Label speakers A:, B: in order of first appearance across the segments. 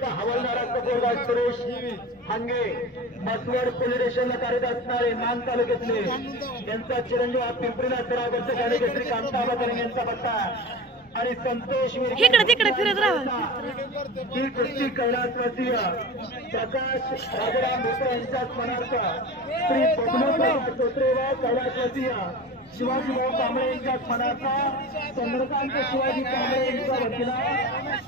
A: एक हवालदार कपूरदास सुरेश हांगे मसवड पोलीस स्टेशनला कार्यरत असणारे मान तालुक्यातले. यांचा चिरंजीव हा पिंपरीला सरावरचा कार्यकर्त्री कांता बकरे यांचा पत्ता. आणि संतोष
B: इकडे तिकडे फिरत राहा.
A: ही कुस्ती कैलासवासीय प्रकाश राजाराम भोसले यांच्या स्मरणार्थ श्री पद्मनाभ सोत्रे व कैलासवासीय शिवाजी भाऊ कांबळे यांच्या स्मरणार्थ चंद्रकांत शिवाजी कांबळे यांच्या वतीनं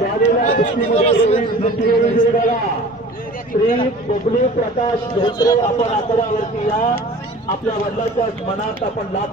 A: झालेल्या कुस्तीमध्ये श्री बबलू प्रकाश धोत्रे आपण आकडावरती या. आपल्या वडिलांच्या मनात आपण लाभ